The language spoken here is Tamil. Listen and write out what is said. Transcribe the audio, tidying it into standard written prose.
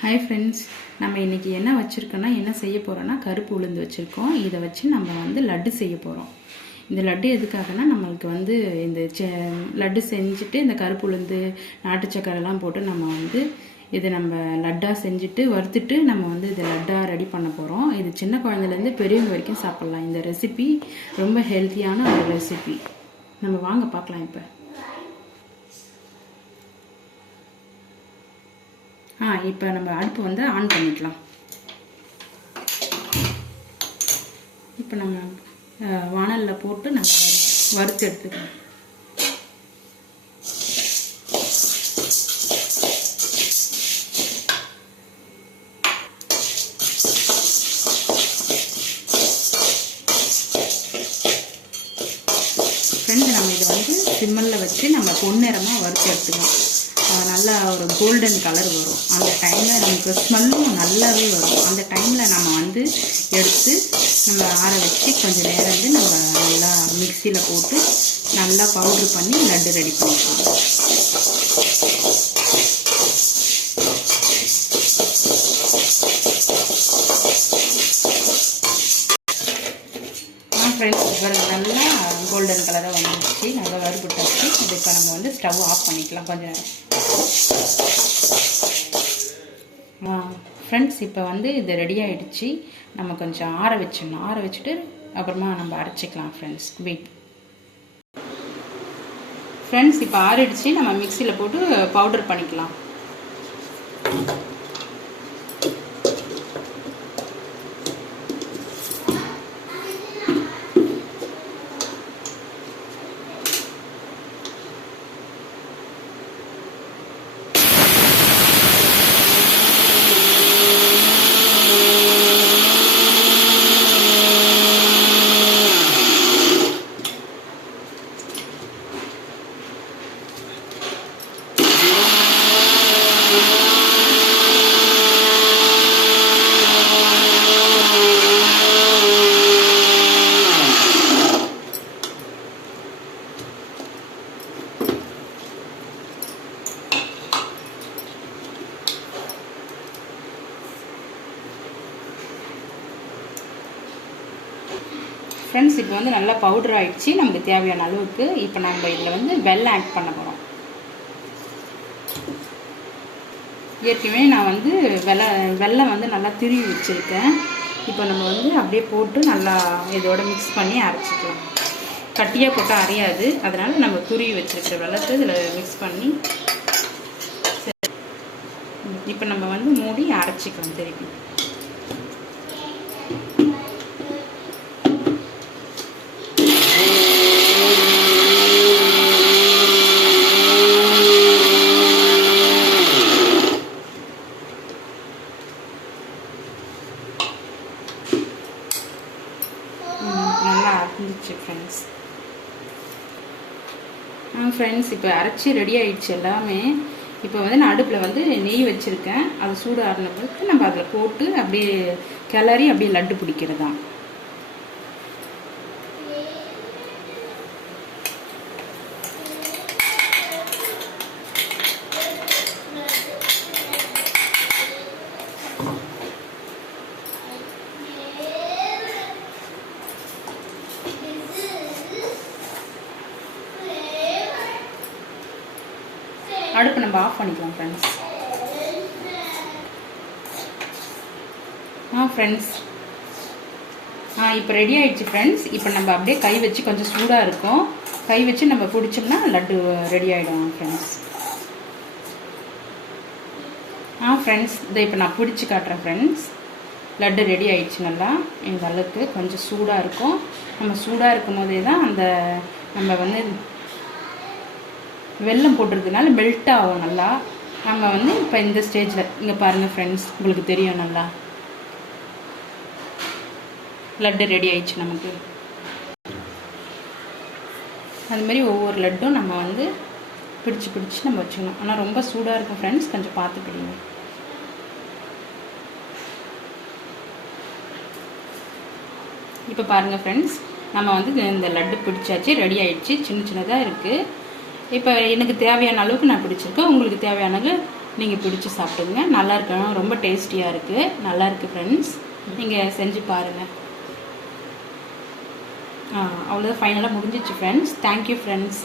ஹாய் ஃப்ரெண்ட்ஸ், நம்ம இன்றைக்கி என்ன வச்சுருக்கோன்னா என்ன செய்ய போகிறோன்னா கருப்பு உளுந்து வச்சுருக்கோம். இதை வச்சு நம்ம லட்டு செய்ய போகிறோம். இந்த லட்டு எதுக்காகனா நம்மளுக்கு இந்த லட்டு செஞ்சுட்டு இந்த கருப்பு உளுந்து நாட்டு சக்கரைலாம் போட்டு நம்ம லட்டாக செஞ்சுட்டு வறுத்துட்டு நம்ம இதை லட்டாக ரெடி பண்ண போகிறோம். இது சின்ன குழந்தைலேருந்து பெரியவங்க வரைக்கும் சாப்பிட்லாம். இந்த ரெசிபி ரொம்ப ஹெல்த்தியான ஒரு ரெசிபி. நம்ம வாங்க பார்க்கலாம். இப்போ நம்ம அடுப்பு ஆன் பண்ணிக்கலாம். இப்போ நம்ம வானலில் போட்டு நல்லா வறுத்து எடுத்துக்கலாம். ஃப்ரெண்ட்ஸ், நம்ம இதை சிம்மலில் வச்சு நம்ம பொன்னிறமாக வறுத்து எடுத்துக்கலாம். நல்லா ஒரு கோல்டன் கலர் வரும். அந்த டைமில் நமக்கு ஸ்மெல்லும் நல்லாவே வரும். அந்த டைமில் நம்ம எடுத்து நம்ம ஆற வச்சு கொஞ்சம் நேரம் நம்ம நல்லா மிக்சியில் போட்டு நல்லா பவுட்ரு பண்ணி லட்டு ரெடி பண்ணிக்கலாம். ஃப்ரெண்ட்ஸ், நல்லா கோல்டன் கலராக வந்துடுச்சு. நல்லா வறுபட்டாச்சு. இது இப்போ நம்ம ஸ்டவ் ஆஃப் பண்ணிக்கலாம் கொஞ்சம் நேரம். ஃப்ரெண்ட்ஸ், இப்போ இது ரெடி ஆகிடுச்சு. நம்ம கொஞ்சம் ஆற வச்சுட்டு அப்புறமா நம்ம அரைச்சிக்கலாம். ஃப்ரெண்ட்ஸ், இப்போ ஆறிடுச்சு. நம்ம மிக்சியில் போட்டு பவுடர் பண்ணிக்கலாம். ஃப்ரெண்ட்ஸ், இப்போ நல்லா பவுடர் ஆகிடுச்சு. நமக்கு தேவையான அளவுக்கு. இப்போ நம்ம இதில் வெல்லம் ஆட் பண்ண போகிறோம். ஏற்கனவே நான் வெல்லம் நல்லா திருவி வச்சுருக்கேன். இப்போ நம்ம அப்படியே போட்டு நல்லா இதோட மிக்ஸ் பண்ணி அரைச்சிக்கலாம். கட்டியாக போட்டால் அரையாது. அதனால் நம்ம துருவி வச்சுருக்கிற வெல்லத்தை இதில் மிக்ஸ் பண்ணி இப்போ நம்ம மூடி அரைச்சிக்கலாம் திருப்பி. நல்லா அரைஞ்சிச்சு ஃப்ரெண்ட்ஸ். ஃப்ரெண்ட்ஸ், இப்போ அரைச்சி ரெடி ஆகிடுச்சு எல்லாமே. இப்போ நான் அடுப்பில் நெய் வச்சுருக்கேன். அது சூடு ஆறின பிறகு நம்ம அதில் போட்டு அப்படியே கிளறி அப்படியே லட்டு பிடிக்கிறது தான். அடுப்பு நம்ம ஆஃப் பண்ணிக்கலாம் ஃப்ரெண்ட்ஸ். ஃப்ரெண்ட்ஸ், இப்போ ரெடி ஆகிடுச்சு ஃப்ரெண்ட்ஸ். இப்போ நம்ம அப்படியே கை வச்சு கொஞ்சம் சூடாக இருக்கும். கை வச்சு நம்ம பிடிச்சோம்னா லட்டு ரெடி ஆகிடும் ஃப்ரெண்ட்ஸ். ஃப்ரெண்ட்ஸ், இதை இப்போ நான் பிடிச்சி காட்டுறேன் ஃப்ரெண்ட்ஸ். லட்டு ரெடி ஆகிடுச்சு. நல்லா இந்த அளவுக்கு கொஞ்சம் சூடாக இருக்கும். நம்ம சூடாக இருக்கும் போதே தான் நம்ம வெல்லம் போட்டிருக்கனால மெல்ட் ஆகும் நல்லா. நம்ம இப்போ இந்த ஸ்டேஜில் இங்கே பாருங்கள் ஃப்ரெண்ட்ஸ், உங்களுக்கு தெரியும் நல்லா லட்டு ரெடி ஆயிடுச்சு நமக்கு. அதுமாரி ஒவ்வொரு லட்டும் நம்ம பிடிச்சி நம்ம வச்சுக்கணும். ஆனால் ரொம்ப சூடாக இருக்கும் ஃப்ரெண்ட்ஸ், கொஞ்சம் பார்த்து பிடிங்க. இப்போ பாருங்கள் ஃப்ரெண்ட்ஸ், நம்ம இந்த லட்டு பிடிச்சாச்சு. ரெடி ஆகிடுச்சு. சின்ன சின்னதாக இருக்குது. இப்போ எனக்கு தேவையான அளவுக்கு நான் பிடிச்சிருக்கேன். உங்களுக்கு தேவையான நீங்கள் பிடிச்சி சாப்பிடுங்க. நல்லா இருக்கணும், ரொம்ப டேஸ்டியாக இருக்குது, நல்லா இருக்குது ஃப்ரெண்ட்ஸ். நீங்கள் செஞ்சு பாருங்கள். அவ்வளோதான், ஃபைனலாக முடிஞ்சிச்சு ஃப்ரெண்ட்ஸ். Thank you friends.